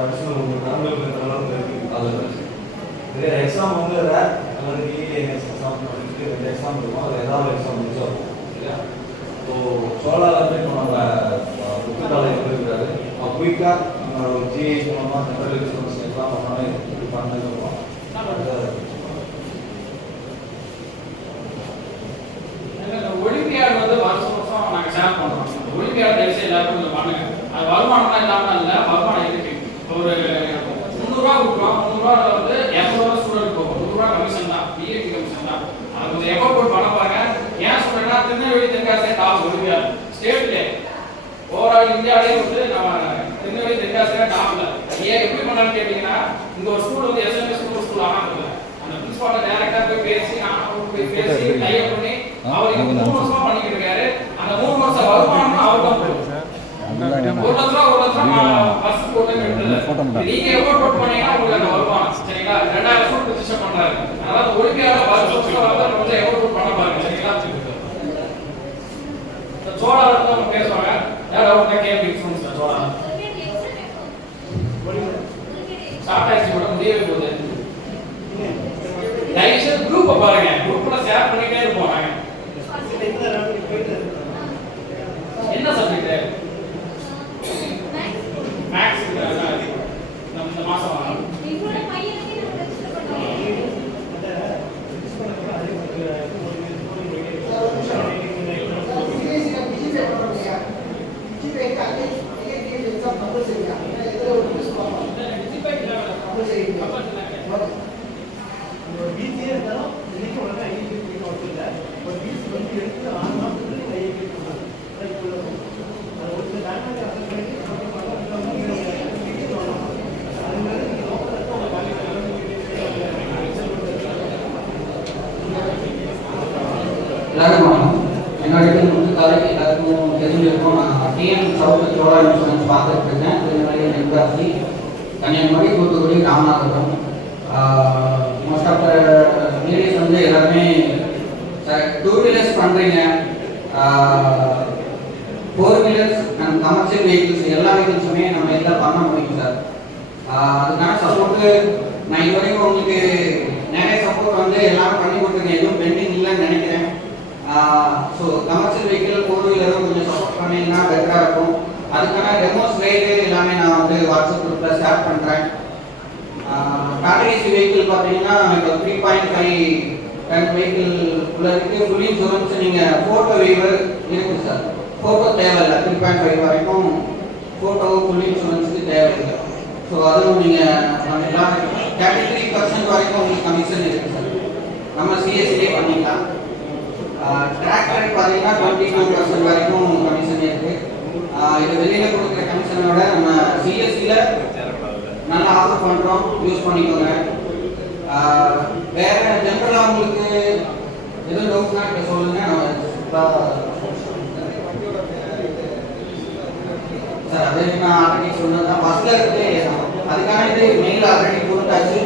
அடிஷனல் ஒரு நன்மைகள் இருக்கிற அளவுக்கு இருக்குது. அதில் இதே எக்ஸாம் வந்து ரேர் அல்லது டிஎன்எஸ் எக்ஸாம் பண்ணிட்டு 2 எக்ஸாம் இருக்கும். அதில் ஏதாவது எக்ஸாம் முடிச்சா இருக்கும் இல்லையா? ஸோ சோலார் இப்போ நம்ம புத்தகாலயம் இருக்கிறாரு. குயிக்காக நம்ம ஒரு ஜிஐ மூலமாக சென்ட்ரல் இன்சூரன்ஸ் எக்ஸாம் பண்ணாலே பண்ணிருக்கோம். ஒலிம்பியாட் வந்து வருஷம் வருஷம் நாங்கள் ஷேர் பண்ணுறோம். ஒலிம்பியாட் தயவுசெய்து எல்லாருக்கும் கொஞ்சம் பண்ணுங்க. அது வருமானம்லாம் இல்லாமல் இல்லை, வருமானம் இருக்கு. ஒரு 300 ரூபா கொடுக்குறோம். 300 ரூபா வந்து 200 ரூபா ஸ்டூடெண்ட் போகும். 100 ரூபா கமிஷன் தான், பிஎஸ்சி கமிஷன் தான். அது கொஞ்சம் எஃபோர்ட் போட்டு பண்ண பாருங்க. ஏன் சொல்றேன்னா திருநெல்வேலி தென்காசி டாப் ஒலிம்பியாட் ஸ்டேட்ல ஓவரால் இந்தியாவிலே வந்து நம்ம திருநெல்வேலி தென்காசியில டாப்ல. ஏன் எப்படி பண்ணான்னு கேட்டீங்கன்னா, இங்க ஒரு ஸ்கூல் வந்து எஸ்எம்எஸ் ஸ்கூல் ஆனாங்க. அந்த பிரின்சிபால்ட்ட டைரக்டா போய் பேசி பேசி டைப் பண்ணி அவர் 3 வருஷமா பண்ணிட்டு இருக்காரு. அந்த 3 வருஷம் வருமானம் அவர் தான் போடுறாரு. 1 லட்சம் வருஷம் போட்டு கட்டுறது. நீங்க எவ்வளவு போட்டு பண்ணீங்கன்னா உங்களுக்கு அந்த வருமானம் சரிங்களா? 2000 ரூபாய் ரிஜிஸ்டர் பண்றாரு. அதாவது ஒலிம்பியால வருஷம் வந்து கொஞ்சம் எவ்வளவு பண்ண பாருங்க சரிங்களா? சோழால தான் நம்ம பேசுவாங்க. யாராவது கேள்வி இன்ஃபுளுன்ஸ் சோழா ஸ்டார்ட் ஆயிடுச்சு கூட முடியவே போகுது. தயவுசெய்து குரூப்பை பாருங்க. குரூப்ல ஷேர் பண்ணிட்டே இருப்போம் நாங்க. என்ன சப்ஜெக்ட்? மேக்ஸ் இந்த மாசம் எல்லாரும் என்னோட எல்லாருக்கும் தெரிஞ்சிருக்கும். நான் டிஎன் சவுத் சோழா இன்சூரன்ஸ் பார்த்துட்டு இருக்கேன். Tirunelveli Tenkasi Kanyakumari Thoothukudi Ramanathapuram. Most of the ladies வந்து எல்லாருமே டூ வீலர்ஸ் பண்ணுறீங்க, 4 வீலர்ஸ் அண்ட் கமர்ஷியல் வெஹிக்கிள்ஸ் எல்லா வெஹிக்கிள்ஸுமே நம்ம எல்லாம் பண்ண முடியும் சார். அதுக்கான சப்போர்ட்டு நான் இது வரைக்கும் உங்களுக்கு நிறைய சப்போர்ட் வந்து எல்லாரும் பண்ணி கொடுத்துருக்கேன். எதுவும் பெண்டிங் இல்லைன்னு நினைக்கிறேன். ஸோ கமர்ஷியல் வெஹிக்கிள் 4 வீலரும் கொஞ்சம் சப்போர்ட் பண்ணிங்கன்னா பெட்டராக இருக்கும். அதுக்கான டெமோ ஸ்லைடு எல்லாமே நான் வந்து வாட்ஸ்அப் குரூப்பில் ஷேர் பண்ணுறேன். டாடா வெஹிக்கிள் பார்த்தீங்கன்னா இப்போ 3.5 டன் வெஹிக்கிள் உள்ள இருக்குது. ஃபுல் இன்சூரன்ஸ் நீங்கள் ஃபோட்டோ வெய்வர் இருக்குது சார். ஃபோட்டோ தேவையில்லை. 3.5 வரைக்கும் ஃபோட்டோ ஃபுல் இன்சூரன்ஸுக்கு தேவையில்லை. ஸோ அதுவும் நீங்கள் பண்ணிக்கலாம். 33% வரைக்கும் உங்களுக்கு கமிஷன் இருக்குது சார். நம்ம சிஎஸ்சிலே பண்ணிக்கலாம். டிராக்டர் பார்த்தீங்கன்னா 22% வரைக்கும் கமிஷன் இருக்குது. இது வெளியில் கொடுக்குற கமிஷனை விட நம்ம சிஎஸ்சியில் நல்லா ஆஃபர் பண்ணுறோம், யூஸ் பண்ணிக்கோங்க. வேறு ஜென்ரலாக உங்களுக்கு எதுவும் டவுட்னா இப்போ சொல்லுங்கள். சார் அது நான் ஆல்ரெடி சொன்னது தான். பஸ்ஸில் இருந்து அதுக்கான இது மெயில் ஆல்ரெடி கொடுத்தாச்சு.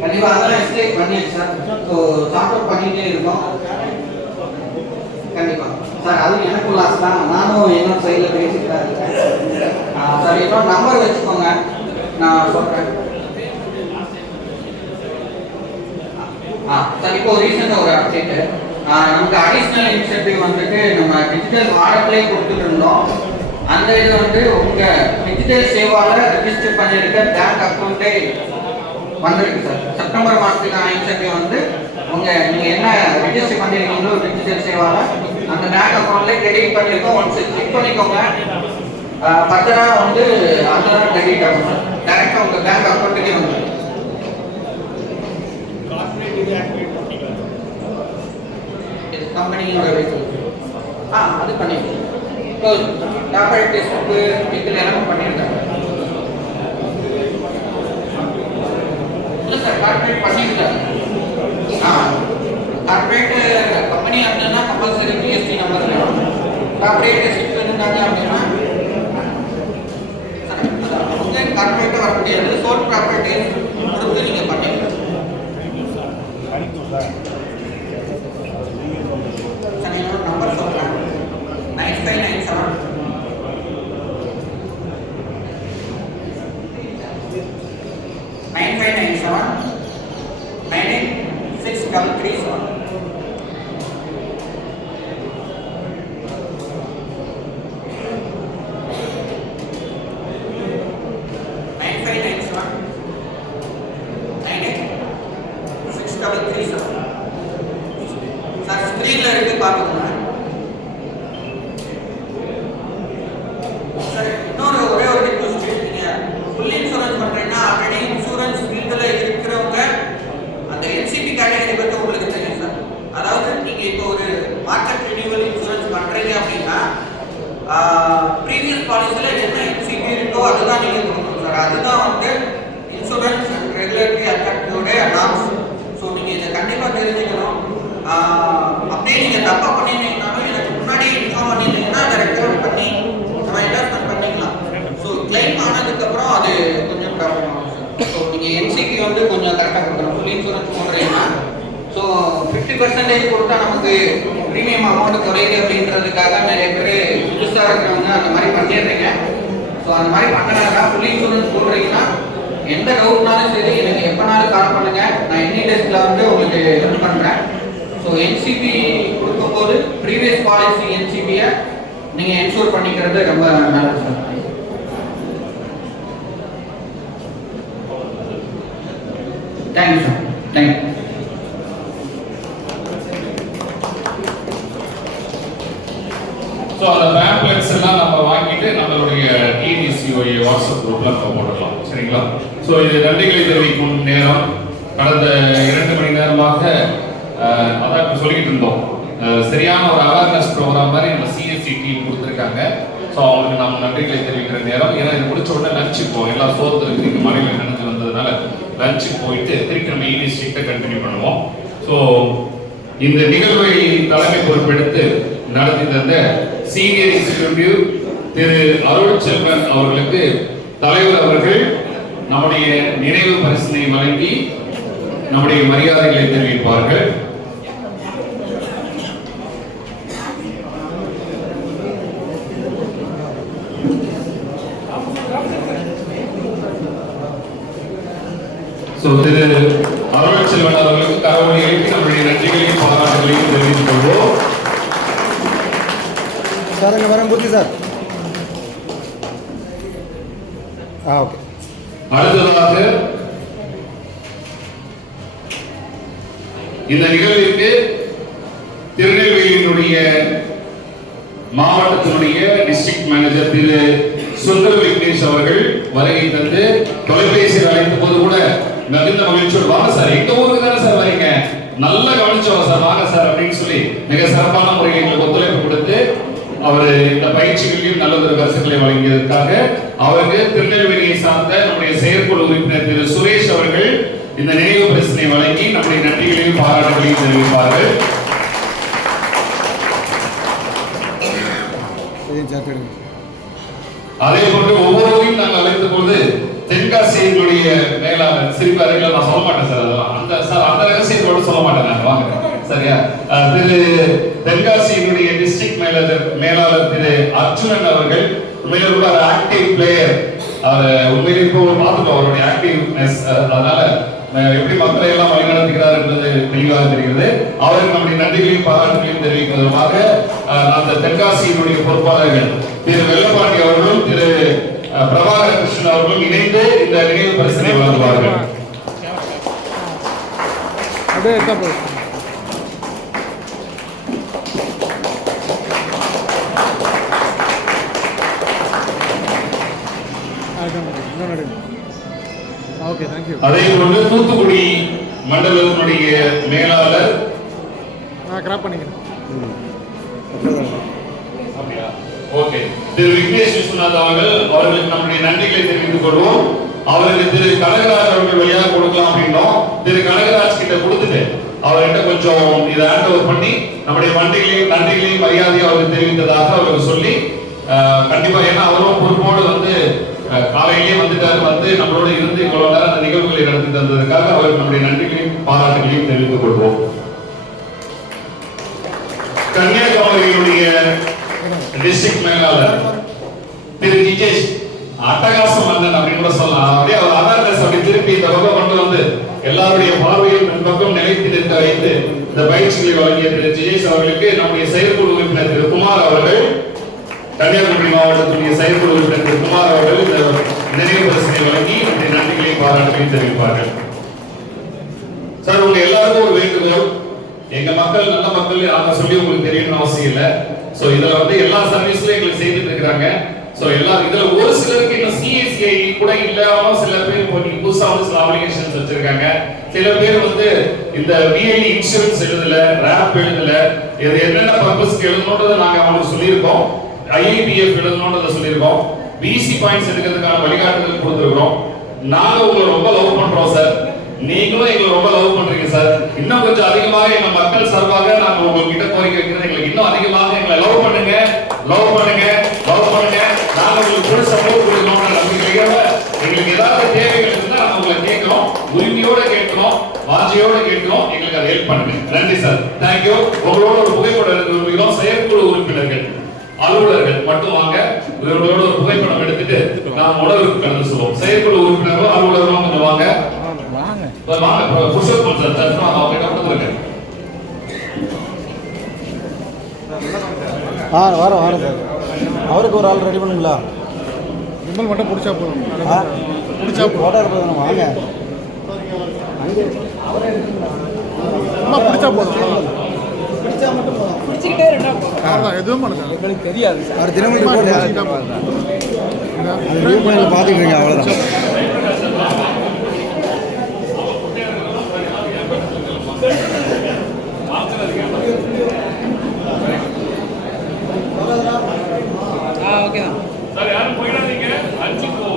கண்டிப்பாக அதெல்லாம் எக்ஸ்பிளைன் பண்ணியாச்சு சார். ஸோ சார்ட் அவுட் பண்ணிகிட்டே இருக்கோம் கண்டிப்பாக சார். அதுவும் எனக்கும் லாஸ் தான். நானும் என்னோட சைடில் பேசிட்டு தான் இருக்கேன் சார். என்னோட நம்பர் வச்சுக்கோங்க, நான் சொல்கிறேன். சார் இப்போ ரீசெண்டாக ஒரு அப்டேட்டு நமக்கு அடிஷ்னல் இன்சென்டிவ் வந்துட்டு நம்ம டிஜிட்டல் வாலெட்லேயே கொடுத்துட்டு இருந்தோம். அந்த இது வந்து உங்கள் டிஜிட்டல் சேவாவில் ரெஜிஸ்டர் பண்ணியிருக்க பேங்க் அக்கௌண்ட்டே வந்துருக்கு சார். செப்டம்பர் மாதத்துக்கான இன்சென்டிவ் வந்து நீங்கள் என்ன ரெஜிஸ்டர் பண்ணியிருக்கீங்களோ டிஜிட்டல் சேவாவில் அந்த பேங்க் அக்கௌண்ட்ல கிரெடிட் பண்ணிருக்கோம். ஒன்ஸ் செக் பண்ணிக்கோங்க. ஃபர்தரா வந்து அதெல்லாம் கிரெடிட் ஆகும். டைரக்டா உங்க பேங்க் அக்கௌண்ட்டுக்கே வந்துடும். இது கம்பெனியோட அது பண்ணிக்கலாம். இப்போ கார்பரேட் டெஸ்ட் இதில் எல்லாம் பண்ணியிருக்காங்க. இல்லை சார், கார்பரேட் பண்ணியிருக்காங்க. கார்பரேட் கம்பெனி அப்படின்னா கம்பல்சரி ஜிஎஸ்டி நம்பர் வேணும். கார்பரேட் டெஸ்ட் இருந்தாங்க அப்படின்னா அவங்க கார்பரேட்டாக வர முடியாது. சோல் ப்ராப்பர்ட்டிஸ் கொடுத்து நீங்கள் பண்ணிக்கலாம். சார் என்னோட நம்பர் சொல்கிறேன். 9597 986337. சார் ஸ்க்ரீன்ல இருக்கு பாருங்க. சார் இன்னொரு ஒரே ஒரு ரிக்வெஸ்ட், நீங்க ஃபுல் இன்சூரன்ஸ் பண்றீங்கன்னா ஆல்ரெடி இன்சூரன்ஸ் ஃபீல்ட்ல இருக்கிறவங்க அந்த என்சிபி கேட்டகரி பத்தி உங்களுக்கு தெரியும் சார். அதாவது நீங்க இப்போ ஒரு மார்க்கெட் ரினியூவல் இன்சூரன்ஸ் பண்றீங்க அப்படின்னா ப்ரீவியஸ் பாலிசில என்ன என்சிபி இருக்கோ அதுதான் நீங்க கொடுக்கணும் சார். அதுதான் வந்து இன்சூரன்ஸ் ரெகுலேட்டரி அத்தாரிட்டியோட நார்ம்ஸ். ஸோ நீங்க இதை கண்டிப்பா தெரிஞ்சுக்கணும். அப்படியே நீங்க தப்பா பண்ணிருந்தீங்கன்னாலும் எனக்கு முன்னாடி இன்ஃபார்ம் பண்ணிருந்தீங்கன்னா அதை ரெக்கவர் பண்ணி நம்ம இன்வெஸ்ட்மெண்ட் பண்ணிக்கலாம். ஸோ கிளைம் ஆனதுக்கு அப்புறம் அது கொஞ்சம் ப்ராப்ளம் ஆகும் சார். ஸோ நீங்க என்சிபி வந்து கொஞ்சம் கரெக்டாக கொடுக்கணும். ஃபுல் இன்சூரன்ஸ் போடுறீங்கன்னா ஸோ 50% கொடுத்தா நமக்கு ப்ரீமியம் அமௌண்ட் குறையுது அப்படின்றதுக்காக நிறைய பேர் புதுசாக இருக்கிறவங்க அந்த மாதிரி பண்ணிடுறீங்க. ஸோ அந்த மாதிரி பண்ணனாக்கா ஃபுல் இன்சூரன்ஸ் போடுறீங்கன்னா எந்த டவுட்னாலும் சரி எனக்கு எப்போனாலும் கால் பண்ணுங்க. நான் எனி டெஸ்ட்ல வந்து உங்களுக்கு ஹெல்ப் பண்ணுறேன். ஸோ என்சிபி கொடுக்கும்போது ப்ரீவியஸ் பாலிசி என்சிபியை நீங்கள் என்ஷூர் பண்ணிக்கிறது ரொம்ப நல்லது sir. Thank you sir. Thank you. So அந்த பேம்ப்ளெட்ஸ் எல்லாம் நம்ம வாங்கிட்டு நம்மளுடைய டிடிசிஓஏ வாட்ஸ்அப் குரூப்ல நம்ம போடலாம். சரிங்களா? ஸோ இது நன்றிகளை தெரிவிக்கும் நேரம். கடந்த 2 மணி நேரமாக அதான் இப்போ சொல்லிக்கிட்டு இருந்தோம். சரியான ஒரு அவேர்னஸ் ப்ரோக்ராம் மாதிரி நம்ம சிஎஸ்சி டீம் கொடுத்துருக்காங்க. ஸோ அவங்களுக்கு நம்ம நன்றிகளை தெரிவிக்கிற நேரம். ஏன்னா இது முடிச்ச உடனே லஞ்சுக்கு போவோம். எல்லாம் சோர்ந்து இருக்கு, மழையில் நினைஞ்சு வந்ததுனால லஞ்சுக்கு போயிட்டு திருப்பி நம்ம டிஸ்ட்ரிக்டை கண்டினியூ பண்ணுவோம். ஸோ இந்த நிகழ்வை தலைமை பொறுப்பெடுத்து நடத்தி தந்த சீனியர் எக்ஸிகியூட்டிவ் திரு அருள்செல்வன் அவர்களுக்கு தலைவர் அவர்கள் நம்முடைய நினைவு பரிசினை வழங்கி நம்முடைய மரியாதைகளை தெரிவிப்பார்கள். திரு அருள்செல்வன் அவர்களுக்கு கரவொலி எழுப்பி நம்முடைய நன்றிகளையும் பாராட்டுகளையும் தெரிவித்துக் கொள்வோம். சார் அங்கே வரேன் பூர்த்தி சார். ஓகே. அடுத்ததாக இந்த நிகழ்விற்கு திருநெல்வேலியினுடைய மாவட்டத்தினுடைய டிஸ்ட்ரிக்ட் மேனேஜர் திரு சுந்தர் விக்னேஷ் அவர்கள் வருகை தந்து தொலைபேசியில் அழைத்த போது கூட மிகுந்த மகிழ்ச்சியோடு வாங்க சார், எங்க ஊருக்கு தானே சார் வரீங்க, நல்லா கவனிச்சோம் சார், வாங்க சார் அப்படின்னு சொல்லி மிக சிறப்பான முறையில் எங்களுக்கு ஒத்துழைப்பு கொடுத்து அவர் இந்த பயிற்சிகளையும் நல்ல ஒரு கருத்துக்களை வழங்கியதற்காக அவருக்கு திருநெல்வேலியை சார்ந்த நம்முடைய செயற்குழு உறுப்பினர் திரு சுரேஷ் அவர்கள் இந்த நினைவு பரிசினை வழங்கி நம்முடைய நன்றிகளையும் பாராட்டுகளையும் தெரிவிப்பார்கள். அதே போன்று ஒவ்வொருவரையும் நாங்கள் அழைத்த போது தென்காசியினுடைய மேலாளர் சிரிப்பார்கள், நான் சொல்ல மாட்டேன் சார், அதெல்லாம் அந்த ரகசியத்தோடு சொல்ல மாட்டேன் நான், வாங்க சரியா. திரு தென்காசியினுடைய டிஸ்ட்ரிக்ட் மேலாளர் திரு அர்ஜுனன் அவர்கள் உண்மையிலே ரொம்ப ஆக்டிவ் பிளேயர். அவர் உண்மையிலே இப்போ பார்த்துட்டோம் அவருடைய ஆக்டிவ்னஸ், அதனால எப்படி மக்களை எல்லாம் வழிநடத்துகிறார் என்பது தெளிவாக தெரிகிறது. அவருக்கு நம்முடைய நன்றிகளையும் பாராட்டுகளையும் தெரிவிப்பதற்காக அந்த தென்காசியினுடைய பொறுப்பாளர்கள் திரு வெள்ளப்பாண்டி அவர்களும் திரு பிரபாகர கிருஷ்ணன் அவர்களும் இணைந்து இந்த நினைவு பரிசினை வழங்குவார்கள். Okay thank you. அதே போன்று தூத்துக்குடி மண்டலத்தினுடைய மேலாளர் நான் கிராப் பண்ணிக்கிறேன். ஓகே, திரு விக்னேஷ் விஸ்வநாத் அவர்களுக்கு நம்முடைய நன்றிகளை தெரிவித்துக் கொள்வோம். அவருக்கு திரு கனகராஜ் அவர்கள் வழியாக கொடுக்கலாம் அப்படின்னோம். திரு கனகராஜ் கிட்ட கொடுத்துட்டு அவர்கிட்ட கொஞ்சம் இதை ஹேண்ட் ஓவர் பண்ணி நம்முடைய நன்றிகளையும் மரியாதையும் அவருக்கு தெரிவித்ததாக அவருக்கு சொல்லி கண்டிப்பா, ஏன்னா அவரும் பொறுப்போடு வந்து காலையிலேயே வந்துட்டாரு, வந்து நம்மளோட இருந்து இவ்வளவு நேரம் அந்த நிகழ்வுகளை நடத்தி தந்ததற்காக அவருக்கு நம்முடைய நன்றிகளையும் பாராட்டுகளையும் தெரிவித்துக் கொள்வோம். கன்னியாகுமரியினுடைய டிஸ்ட்ரிக்ட் மேலாளர் திரு நிகேஷ் அட்டகாசம் மன்னன் அப்படின்னு கூட சொல்லலாம். அப்படியே அவர் அவேர்னஸ் அப்படி திருப்பி இந்த பக்கம் கொண்டு வந்து எல்லாருடைய பார்வையும் இந்த பக்கம் நிலைத்து நிற்க வைத்து இந்த பயிற்சிகளை வழங்கிய திரு ஜெயேஷ் அவர்களுக்கு நம்முடைய செயற்குழு உறுப்பினர் திரு குமார் அவர்கள், கன்னியாகுமரி மாவட்டத்துடைய செயற்குழு உறுப்பினர் திரு குமார் அவர்கள் இந்த நினைவு பரிசினை வழங்கி இந்த நன்றிகளை பாராட்டுகளையும் தெரிவிப்பார்கள். சார், உங்க எல்லாருக்கும் ஒரு வேண்டுகோள், எங்க மக்கள் நல்ல மக்கள் நாங்க சொல்லி உங்களுக்கு தெரியணும்னு அவசியம் இல்லை. சோ இதுல வந்து எல்லா சர்வீஸ்லயும் எங்களுக்கு செய்துட்டு இருக்காங்க. சோ இதுல ஒரு சிலருக்கு இன்னும் சிஎஸ்சிஐ கூட இல்லாம சில பேர் இப்போ புதுசா வந்து சில அப்ளிகேஷன்ஸ் வச்சிருக்காங்க. சில பேர் வந்து இந்த விஐடி இன்சூரன்ஸ் எழுதல, ரேப் எழுதல, இது என்னென்ன பர்பஸ்க்கு எழுதணும்ன்றதை நாங்க அவங்களுக்கு சொல்லியிருக்கோம். ஐஐபிஎஃப் எழுதணும்ன்றதை சொல்லியிருக்கோம். பிசி பாயிண்ட்ஸ் எடுக்கிறதுக்கான வழிகாட்டுதல் கொடுத்துருக்கோம். நாங்க உங்களை ரொம்ப லவ் பண்றோம் சார், நீங்களும் எங்களை ரொம்ப லவ் பண்றீங்க சார். இன்னும் கொஞ்சம் அதிகமாக எங்க மக்கள் சார்பாக நாங்க உங்ககிட்ட கோரிக்கை வைக்கிறது, எங்களுக்கு இன்னும் அதிகமாக எங்களை லவ் பண்ணுங்க, லவ் பண்ணுங்க, லவ் பண்ணுங்க. நாங்க உங்களுக்கு ஃபுல் சப்போர்ட் கொடுக்கணும் நம்பிக்கையோட. எங்களுக்கு ஏதாவது தேவைகள் இருந்தா நாங்க உங்களை கேட்கிறோம், உரிமையோட கேட்கிறோம், வாஞ்சியோட கேட்கிறோம். எங்களுக்கு அதை ஹெல்ப் பண்ணுங்க. நன்றி சார், தேங்க்யூ. உங்களோட ஒரு புகைப்படம் எடுக்க விரும்புகிறோம். செயற்குழு உறுப்பினர்கள், அலுவலர்கள் மட்டும் வாங்க, இவர்களோட ஒரு புகைப்படம் எடுத்துட்டு நாம் உணர்வுக்கு கலந்து சொல்லுவோம். செயற்குழு உறுப்பினரும் அலுவலரும் கொஞ்சம் வாங்க வாங்க. புஷப் சார் அவங்க கொடுத்துருங்க. வரோம் சார். அவருக்கு ஒரு ஆள் ரெடி பண்ணுங்களா? விமல் மட்டும் பிடிச்சா போதும். பிடிச்சா போட்டோ போதும். வாங்க அம்மா, பிடிச்சா போதும். பிடிச்சா மட்டும் போதும். பிடிச்சிக்கிட்டே இருந்தா எதுவும் பண்ணுங்க. எங்களுக்கு தெரியாது சார். அவர் தினமணி பார்த்துட்டு இருக்கீங்க, அவ்வளோதான். ஓகே சார், யாரும் போயிடாதீங்க. அஞ்சு போ.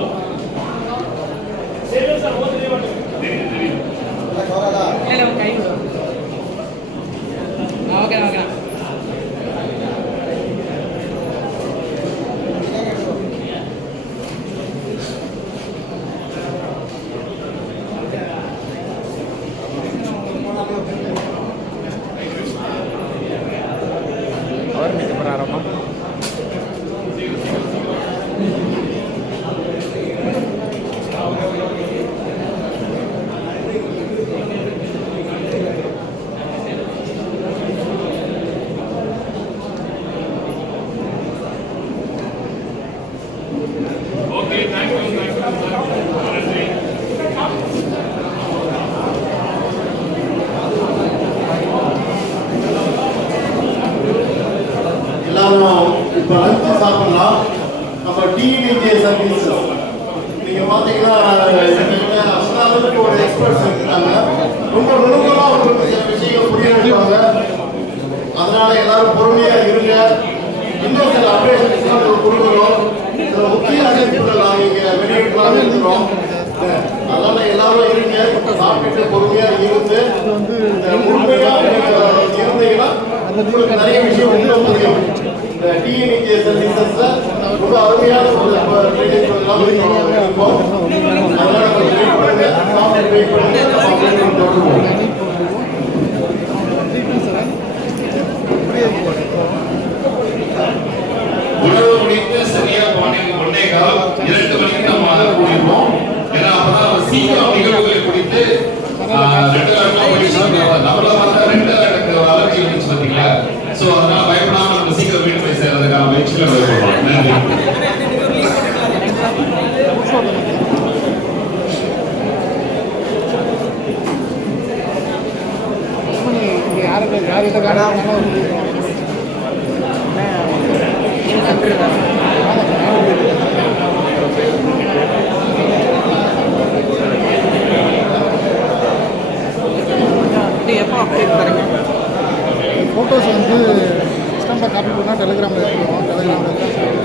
சரி சார், தெரியும். இல்ல கை ஓகே ஓகே. அவர் மீட் பண்ணாராமா? Okay, thank you. நன்றி. எல்லாரும் இப்போ லஞ்சு சாப்பிடலாம். நம்ம டிவிஜே சர்வீஸ் நீங்கள் பார்த்தீங்கன்னா அந்த அளவுக்கு ஒரு எக்ஸ்பர்ட்ஸ் இருக்கிறாங்க. ரொம்ப நுணுக்கமாக உங்களுக்கு சில விஷயங்கள் புரிய வைப்பாங்க. அதனால எல்லாரும் பொறுமையாக இருங்க. இன்னும் சில அப்டேஷன்ஸ் கொடுக்குறோம். சில முக்கிய அறிவிப்புகள் நாங்கள் இங்கே வெளியிடலாம்னு இருக்கிறோம். அதனால எல்லாரும் இருங்க, சாப்பிட்டு பொறுமையாக இருந்து முழுமையாக இருந்தீங்கன்னா உங்களுக்கு நிறைய விஷயம் இன்னும் புரியும். இந்த டிஎன்இஜே சர்வீசஸ்ல ரொம்ப அருமையான ஒரு ட்ரைனிங் ப்ரோக்ராம் இருக்கும். அதனால கொஞ்சம் வெயிட் பண்ணுங்க, சாப்பிட்டு வெயிட் பண்ணுங்க. நம்ம தொடருவோம். உணவு முடித்து சரியா பாண்டிக்கு 1:15 2 மணிக்கு நம்ம கூடியிருப்போம். ஏன்னா அப்பதான் நம்ம சீக்கிரம் நிகழ்வுகளை முடித்து 2 நம்மள பார்த்தா 2 அலர்ஜி வந்துச்சு பார்த்தீங்களா? ஸோ அதனால பயப்படாம நம்ம சீக்கிரம் வீடு போய் சேர்றதுக்கான முயற்சிகளை மேற்கொள்வோம். நன்றி. யார்கிட்ட காணாம எப்படி எப்போ அப்டேட் தரீங்க? ஃபோட்டோஸ் வந்து சிஸ்டமில் காப்பி பண்ணால் டெலிகிராமில் எடுத்துருவோம். டெலிகிராமில்